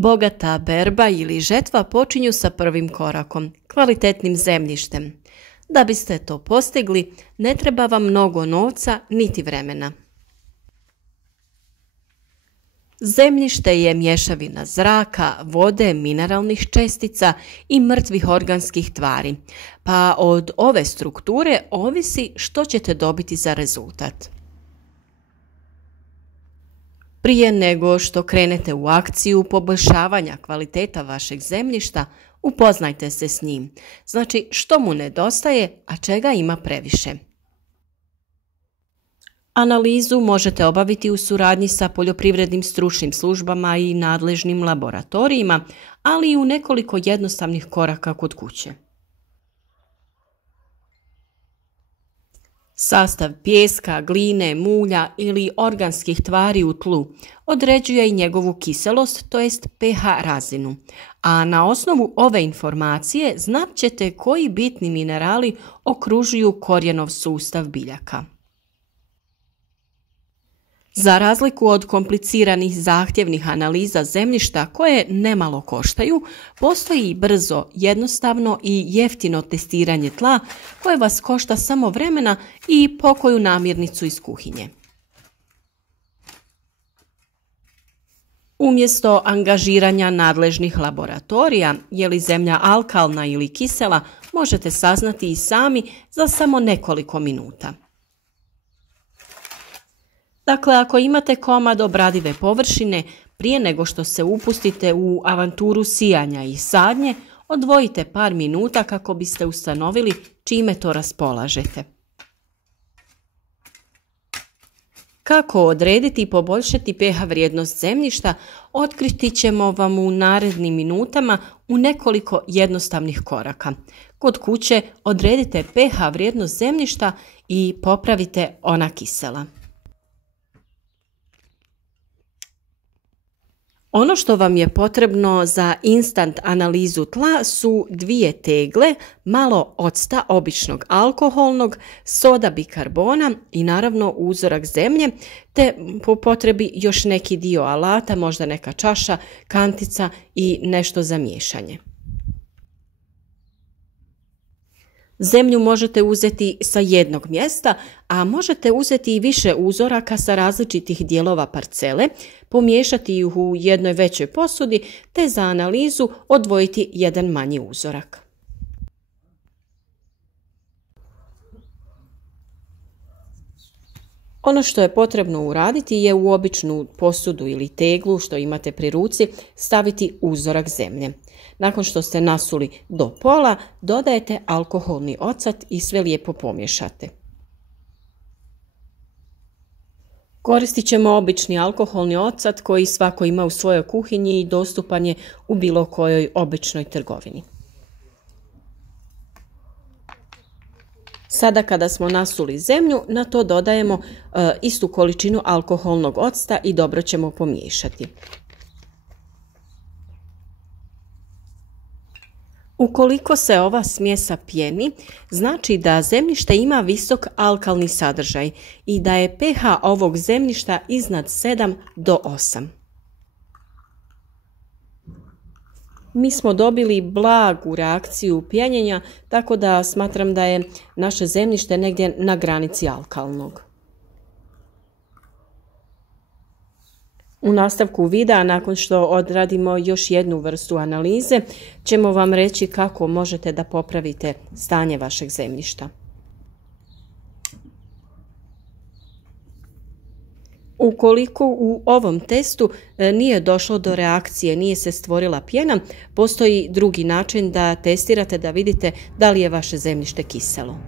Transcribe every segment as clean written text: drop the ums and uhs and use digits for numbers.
Bogata berba ili žetva počinju sa prvim korakom, kvalitetnim zemljištem. Da biste to postigli, ne treba vam mnogo novca niti vremena. Zemljište je mješavina zraka, vode, mineralnih čestica i mrtvih organskih tvari, pa od ove strukture ovisi što ćete dobiti za rezultat. Prije nego što krenete u akciju poboljšavanja kvaliteta vašeg zemljišta, upoznajte se s njim. Znači što mu nedostaje, a čega ima previše. Analizu možete obaviti u suradnji sa poljoprivrednim stručnim službama i nadležnim laboratorijima, ali i u nekoliko jednostavnih koraka kod kuće. Sastav pijeska, gline, mulja ili organskih tvari u tlu određuje i njegovu kiselost, to jest pH razinu, a na osnovu ove informacije znat ćete koji bitni minerali okružuju korijenov sustav biljaka. Za razliku od kompliciranih zahtjevnih analiza zemljišta koje nemalo koštaju, postoji i brzo, jednostavno i jeftino testiranje tla koje vas košta samo vremena i pokoju namirnicu iz kuhinje. Umjesto angažiranja nadležnih laboratorija, je li zemlja alkalna ili kisela, možete saznati i sami za samo nekoliko minuta. Dakle, ako imate komad obradive površine, prije nego što se upustite u avanturu sijanja i sadnje, odvojite par minuta kako biste ustanovili čime to raspolažete. Kako odrediti i poboljšati pH vrijednost zemljišta, otkriti ćemo vam u narednim minutama u nekoliko jednostavnih koraka. Kod kuće odredite pH vrijednost zemljišta i popravite ona kisela. Ono što vam je potrebno za instant analizu tla su 2 tegle, malo octa običnog alkoholnog, soda bikarbona i naravno uzorak zemlje, te po potrebi još neki dio alata, možda neka čaša, kantica i nešto za miješanje. Zemlju možete uzeti sa jednog mjesta, a možete uzeti i više uzoraka sa različitih dijelova parcele, pomiješati ih u jednoj većoj posudi te za analizu odvojiti jedan manji uzorak. Ono što je potrebno uraditi je u običnu posudu ili teglu što imate pri ruci staviti uzorak zemlje. Nakon što ste nasuli do pola, dodajete alkoholni ocat i sve lijepo pomiješate. Koristit ćemo obični alkoholni ocat koji svako ima u svojoj kuhinji i dostupan je u bilo kojoj običnoj trgovini. Sada kada smo nasuli zemlju, na to dodajemo istu količinu alkoholnog octa i dobro ćemo pomiješati. Ukoliko se ova smjesa pjeni, znači da zemljište ima visok alkalni sadržaj i da je pH ovog zemljišta iznad 7 do 8. Mi smo dobili blagu reakciju pjenjenja, tako da smatram da je naše zemljište negdje na granici alkalnog. U nastavku videa, nakon što odradimo još jednu vrstu analize, ćemo vam reći kako možete da popravite stanje vašeg zemljišta. Ukoliko u ovom testu nije došlo do reakcije, nije se stvorila pjena, postoji drugi način da testirate da vidite da li je vaše zemljište kiselo.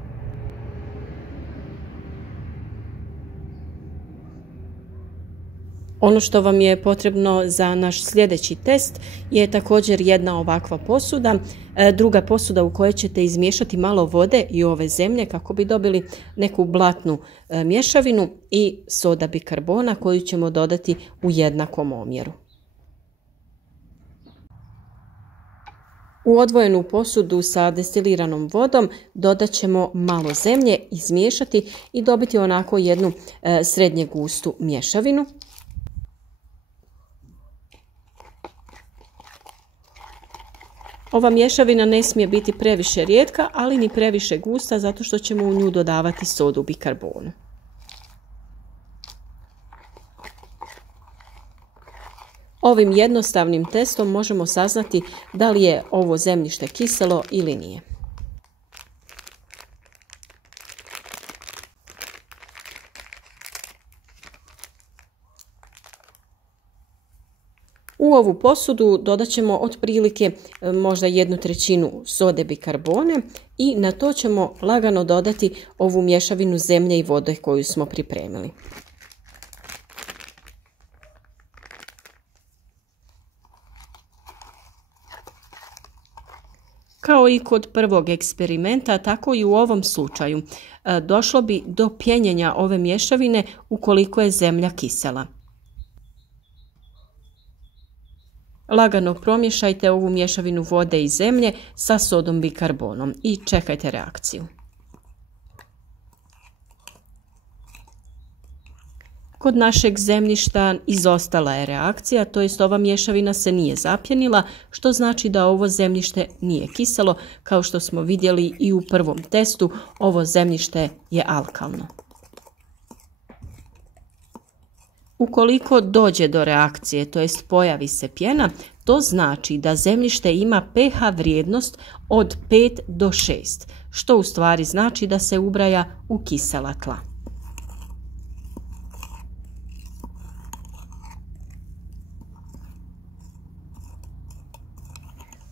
Ono što vam je potrebno za naš sljedeći test je također jedna ovakva posuda, druga posuda u kojoj ćete izmiješati malo vode i ove zemlje kako bi dobili neku blatnu mješavinu i soda bikarbona koju ćemo dodati u jednakom omjeru. U odvojenu posudu sa destiliranom vodom dodat ćemo malo zemlje, izmiješati i dobiti onako jednu srednje gustu mješavinu. Ova mješavina ne smije biti previše rijetka, ali ni previše gusta zato što ćemo u nju dodavati sodu bikarbonu. Ovim jednostavnim testom možemo saznati da li je ovo zemljište kiselo ili nije. U ovu posudu dodat ćemo otprilike možda 1/3 sode bikarbone i na to ćemo lagano dodati ovu mješavinu zemlje i vode koju smo pripremili. Kao i kod prvog eksperimenta, tako i u ovom slučaju došlo bi do pjenjenja ove mješavine ukoliko je zemlja kisela. Lagano promješajte ovu mješavinu vode i zemlje sa sodom bikarbonom i čekajte reakciju. Kod našeg zemljišta izostala je reakcija, to jest ova mješavina se nije zapjenila, što znači da ovo zemljište nije kiselo, kao što smo vidjeli i u prvom testu, ovo zemljište je alkalno. Ukoliko dođe do reakcije, to jest pojavi se pjena, to znači da zemljište ima pH vrijednost od 5 do 6, što u stvari znači da se ubraja u kisela tla.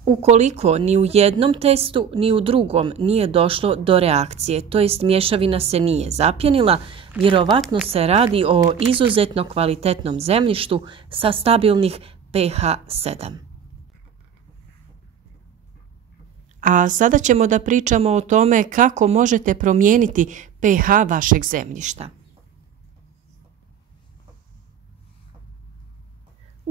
Ukoliko ni u jednom testu ni u drugom nije došlo do reakcije, to jest mješavina se nije zapjenila, vjerovatno se radi o izuzetno kvalitetnom zemljištu sa stabilnih pH 7. A sada ćemo da pričamo o tome kako možete promijeniti pH vašeg zemljišta.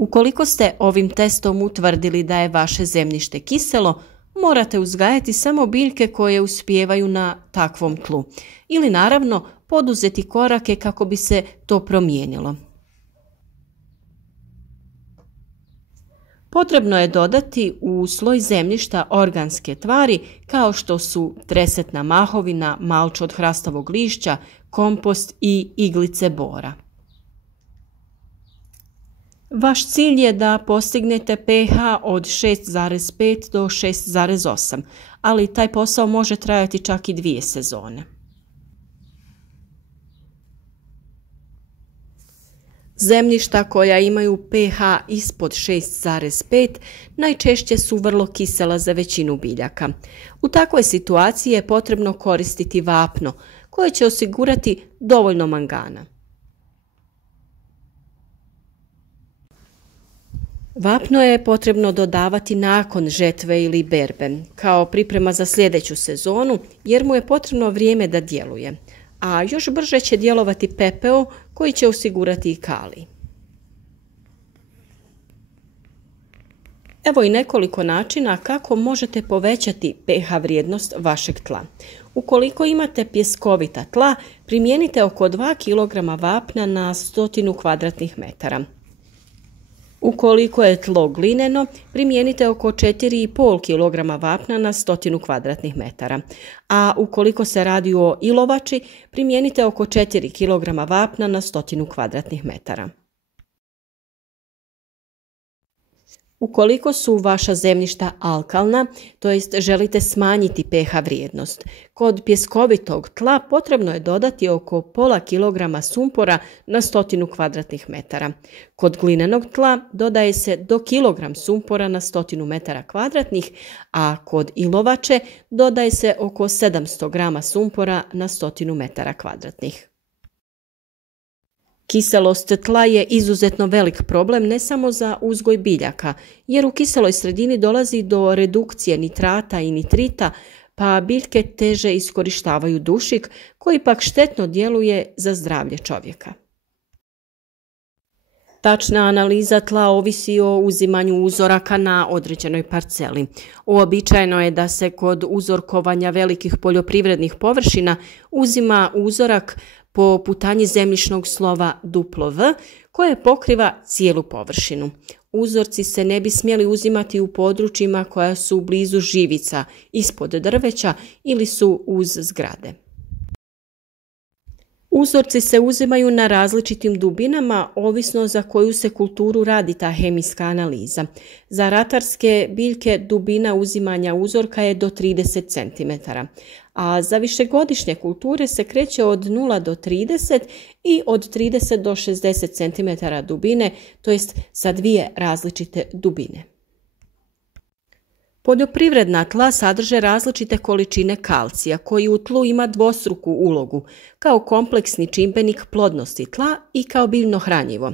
Ukoliko ste ovim testom utvrdili da je vaše zemljište kiselo, morate uzgajati samo biljke koje uspijevaju na takvom tlu ili naravno poduzeti korake kako bi se to promijenilo. Potrebno je dodati u sloj zemljišta organske tvari kao što su tresetna mahovina, malč od hrastovog lišća, kompost i iglice bora. Vaš cilj je da postignete pH od 6,5 do 6,8, ali taj posao može trajati čak i 2 sezone. Zemljišta koja imaju pH ispod 6,5 najčešće su vrlo kisela za većinu biljaka. U takvoj situaciji je potrebno koristiti vapno koje će osigurati dovoljno mangana. Vapno je potrebno dodavati nakon žetve ili berbe, kao priprema za sljedeću sezonu, jer mu je potrebno vrijeme da djeluje, a još brže će djelovati pepeo koji će osigurati i kalij. Evo i nekoliko načina kako možete povećati pH vrijednost vašeg tla. Ukoliko imate pjeskovita tla, primijenite oko 2 kg vapna na 100 kvadratnih metara. Ukoliko je tlo glineno, primijenite oko 4,5 kg vapna na 100 kvadratnih metara, a ukoliko se radi o ilovači, primijenite oko 4 kg vapna na 100 kvadratnih metara. Ukoliko su vaša zemljišta alkalna, to jest želite smanjiti pH vrijednost, kod pjeskovitog tla potrebno je dodati oko pola kilograma sumpora na 100 kvadratnih metara. Kod glinenog tla dodaje se do kilogram sumpora na 100 metara kvadratnih, a kod ilovače dodaje se oko 700 grama sumpora na 100 metara kvadratnih. Kiselost tla je izuzetno velik problem ne samo za uzgoj biljaka, jer u kiseloj sredini dolazi do redukcije nitrata i nitrita, pa biljke teže iskorištavaju dušik koji pak štetno djeluje za zdravlje čovjeka. Tačna analiza tla ovisi o uzimanju uzoraka na određenoj parceli. Uobičajeno je da se kod uzorkovanja velikih poljoprivrednih površina uzima uzorak po putanji zemljišnog slova duplo V koje pokriva cijelu površinu. Uzorci se ne bi smjeli uzimati u područjima koja su blizu živica, ispod drveća ili su uz zgrade. Uzorci se uzimaju na različitim dubinama, ovisno za koju se kulturu radi ta hemijska analiza. Za ratarske biljke dubina uzimanja uzorka je do 30 cm, a za višegodišnje kulture se kreće od 0 do 30 i od 30 do 60 cm dubine, to jest sa dvije različite dubine. Poljoprivredna tla sadrže različite količine kalcija koji u tlu ima dvostruku ulogu, kao kompleksni čimbenik plodnosti tla i kao biljno hranjivo.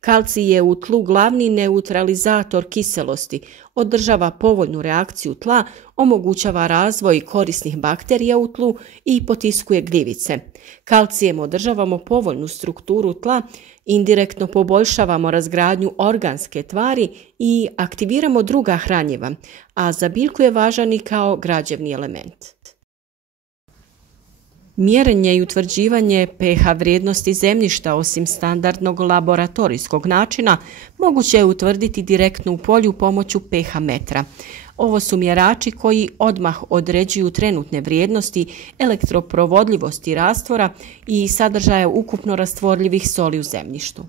Kalcij je u tlu glavni neutralizator kiselosti, održava povoljnu reakciju tla, omogućava razvoj korisnih bakterija u tlu i potiskuje gljivice. Kalcijem održavamo povoljnu strukturu tla, indirektno poboljšavamo razgradnju organske tvari i aktiviramo druga hranjiva, a za biljku je važan i kao građevni element. Mjerenje i utvrđivanje pH vrijednosti zemljišta osim standardnog laboratorijskog načina moguće je utvrditi direktno u polju pomoću pH metra. Ovo su mjerači koji odmah određuju trenutne vrijednosti elektroprovodljivosti rastvora i sadržaja ukupno rastvorljivih soli u zemljištu.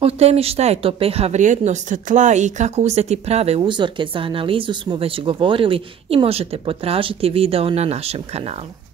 O temi šta je to pH vrijednost tla i kako uzeti prave uzorke za analizu smo već govorili i možete potražiti video na našem kanalu.